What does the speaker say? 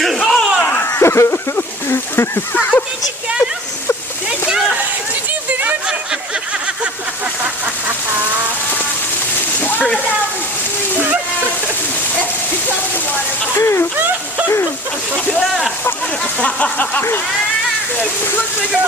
Did you get him? Did you? Did you videotape it? Oh, that was sweet, man. Tell me water. Looks like a